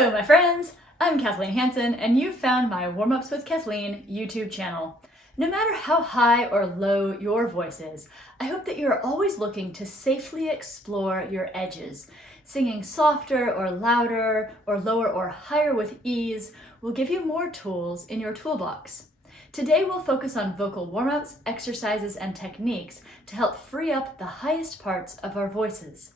Hello, my friends! I'm Kathleen Hansen, and you've found my Warmups with Kathleen YouTube channel. No matter how high or low your voice is, I hope that you're always looking to safely explore your edges. Singing softer or louder or lower or higher with ease will give you more tools in your toolbox. Today we'll focus on vocal warm-ups, exercises, and techniques to help free up the highest parts of our voices.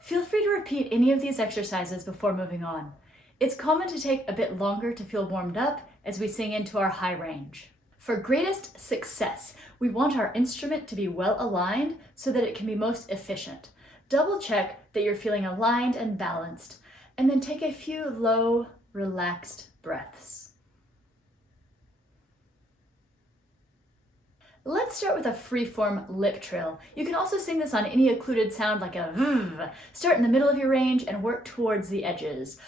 Feel free to repeat any of these exercises before moving on. It's common to take a bit longer to feel warmed up as we sing into our high range. For greatest success, we want our instrument to be well aligned so that it can be most efficient. Double check that you're feeling aligned and balanced, and then take a few low, relaxed breaths. Let's start with a free-form lip trill. You can also sing this on any occluded sound like a v. Start in the middle of your range and work towards the edges.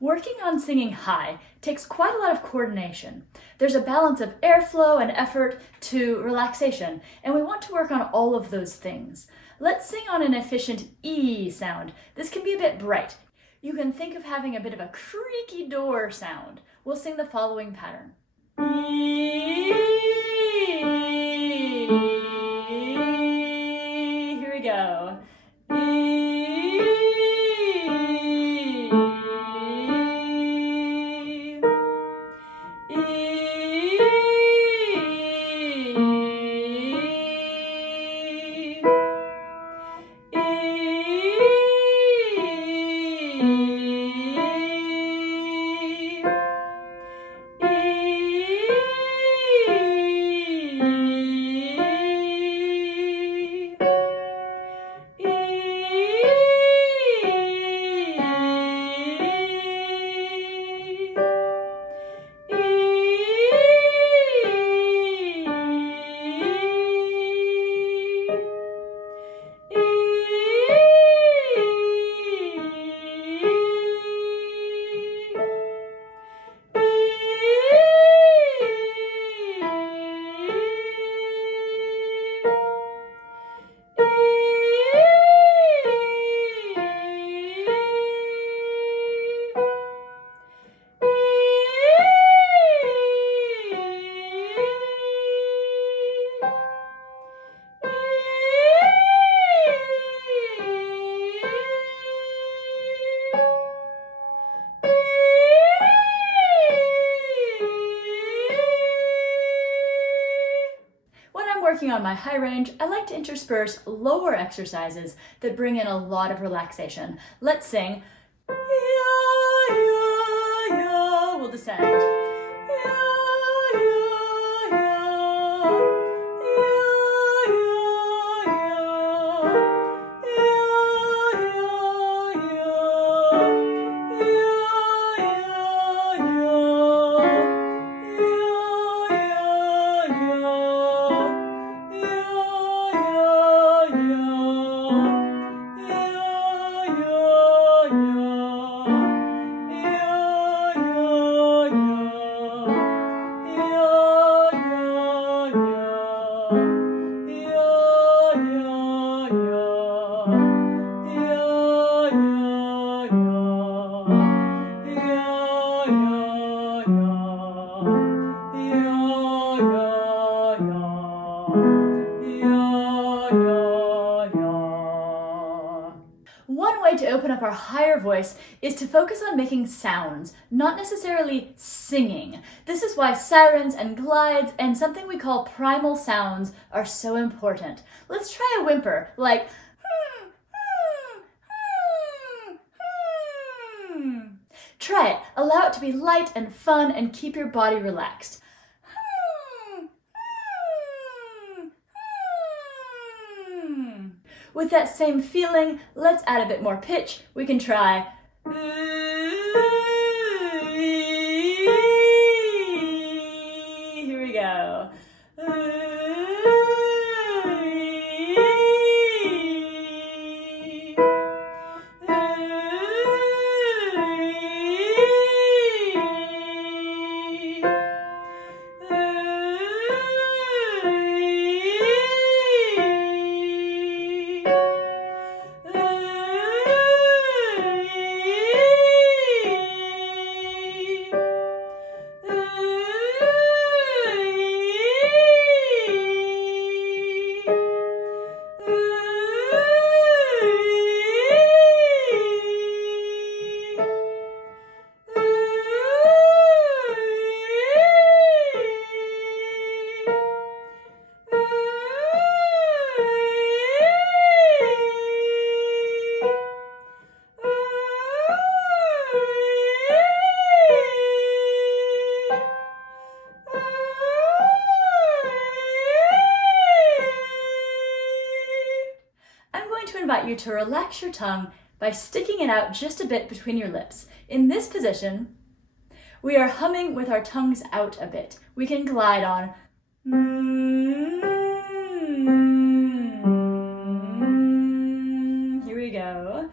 Working on singing high takes quite a lot of coordination. There's a balance of airflow and effort to relaxation, and we want to work on all of those things. Let's sing on an efficient E sound. This can be a bit bright. You can think of having a bit of a creaky door sound. We'll sing the following pattern. E, here we go. Working on my high range, I like to intersperse lower exercises that bring in a lot of relaxation. Let's sing. Ya, ya, ya. We'll descend. Ya, ya, ya. Ya, ya, ya. Ya, ya, ya. Ya, ya, ya. One way to open up our higher voice is to focus on making sounds, not necessarily singing. This is why sirens and glides and something we call primal sounds are so important. Let's try a whimper, like Try it. Allow it to be light and fun and keep your body relaxed. With that same feeling, let's add a bit more pitch. We can try. Here we go. invite you to relax your tongue by sticking it out just a bit between your lips. In this position, we are humming with our tongues out a bit. We can glide on. Here we go.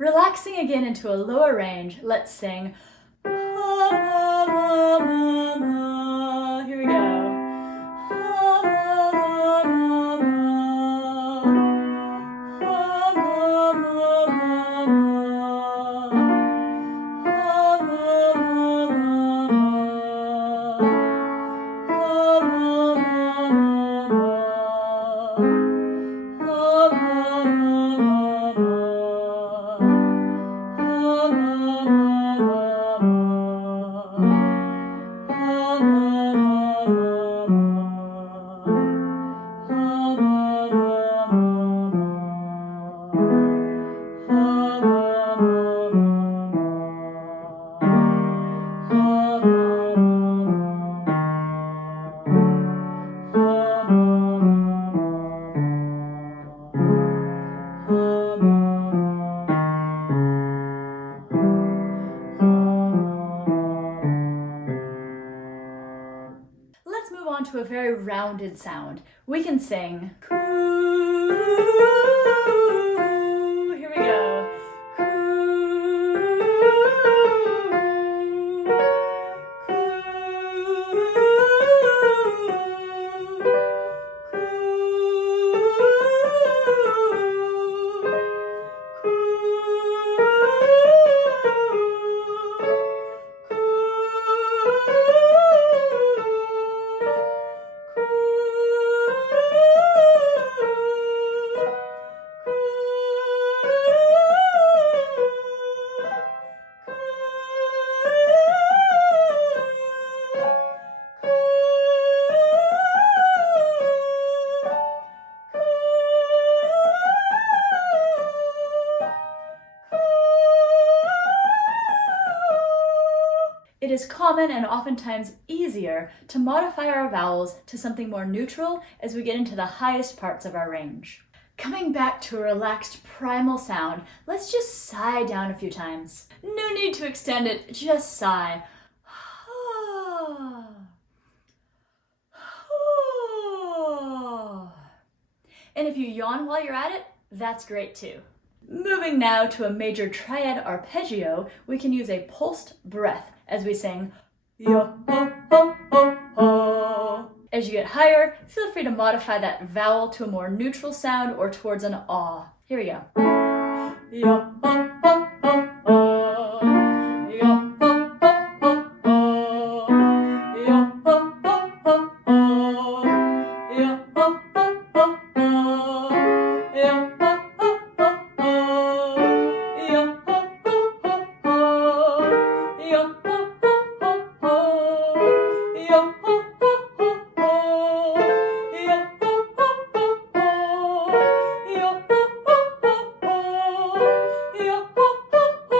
Relaxing again into a lower range, let's sing. Here we go. Let's move on to a very rounded sound. We can sing coo. Here we go. It is common and oftentimes easier to modify our vowels to something more neutral as we get into the highest parts of our range. Coming back to a relaxed primal sound, let's just sigh down a few times. No need to extend it, just sigh. And if you yawn while you're at it, that's great too. Moving now to a major triad arpeggio, we can use a pulsed breath as we sing yo ho ho ho ho. As you get higher, feel free to modify that vowel to a more neutral sound or towards an ah. Here we go. Yo ho ho ho ho. Yo ho ho ho ho. Yo ho ho ho ho. Yo ho ho ho ho. Yo ho ho ho ho. Yo ho ho ho ho. Yo ho ho ho ho. Yo ho ho ho ho. Yo ho ho ho ho. Yo ho ho ho ho.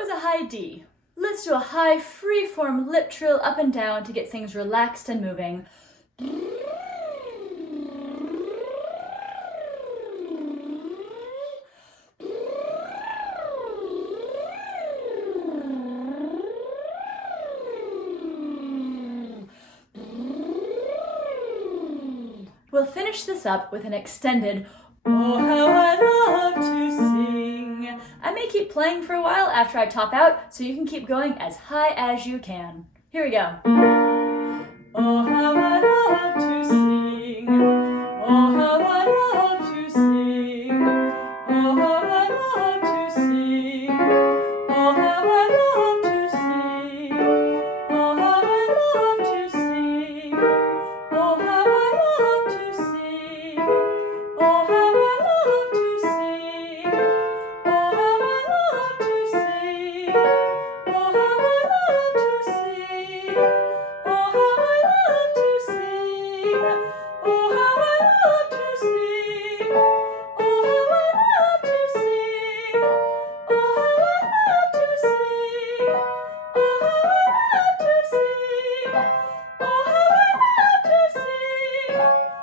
was a high D. Let's do a high free-form lip trill up and down to get things relaxed and moving. We'll finish this up with an extended, "Oh, how I love to sing." I may keep playing for a while after I top out, so you can keep going as high as you can. Here we go. Oh, how I love to sing. Oh, how I love to sing. Oh, how I love to sing. Oh, how I love to sing. Oh, how I love to sing. Oh, how I love to sing. Oh, how I love to sing. Oh, how I love to sing. Oh, how I love to sing. Oh, how I love to sing. Oh, how I love to sing. Oh, how I love to sing. Oh, how I love to sing. Oh, how I love to sing. Oh, how I love to sing. Oh, how I love to sing.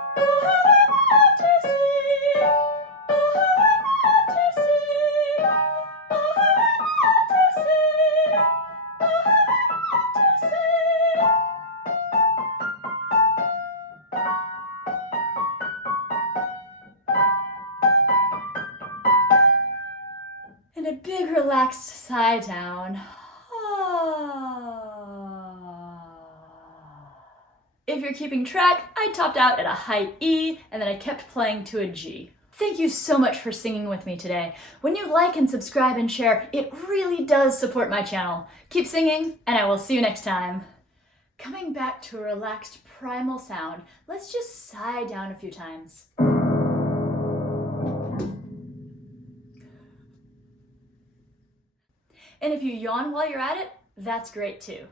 Oh, how I love to sing. Oh, how I love to sing. Oh, how I love to sing. And a big relaxed sigh down. If you're keeping track, I topped out at a high E and then I kept playing to a G. Thank you so much for singing with me today. When you like and subscribe and share, it really does support my channel. Keep singing, and I will see you next time. Coming back to a relaxed primal sound, let's just sigh down a few times. And if you yawn while you're at it, that's great too.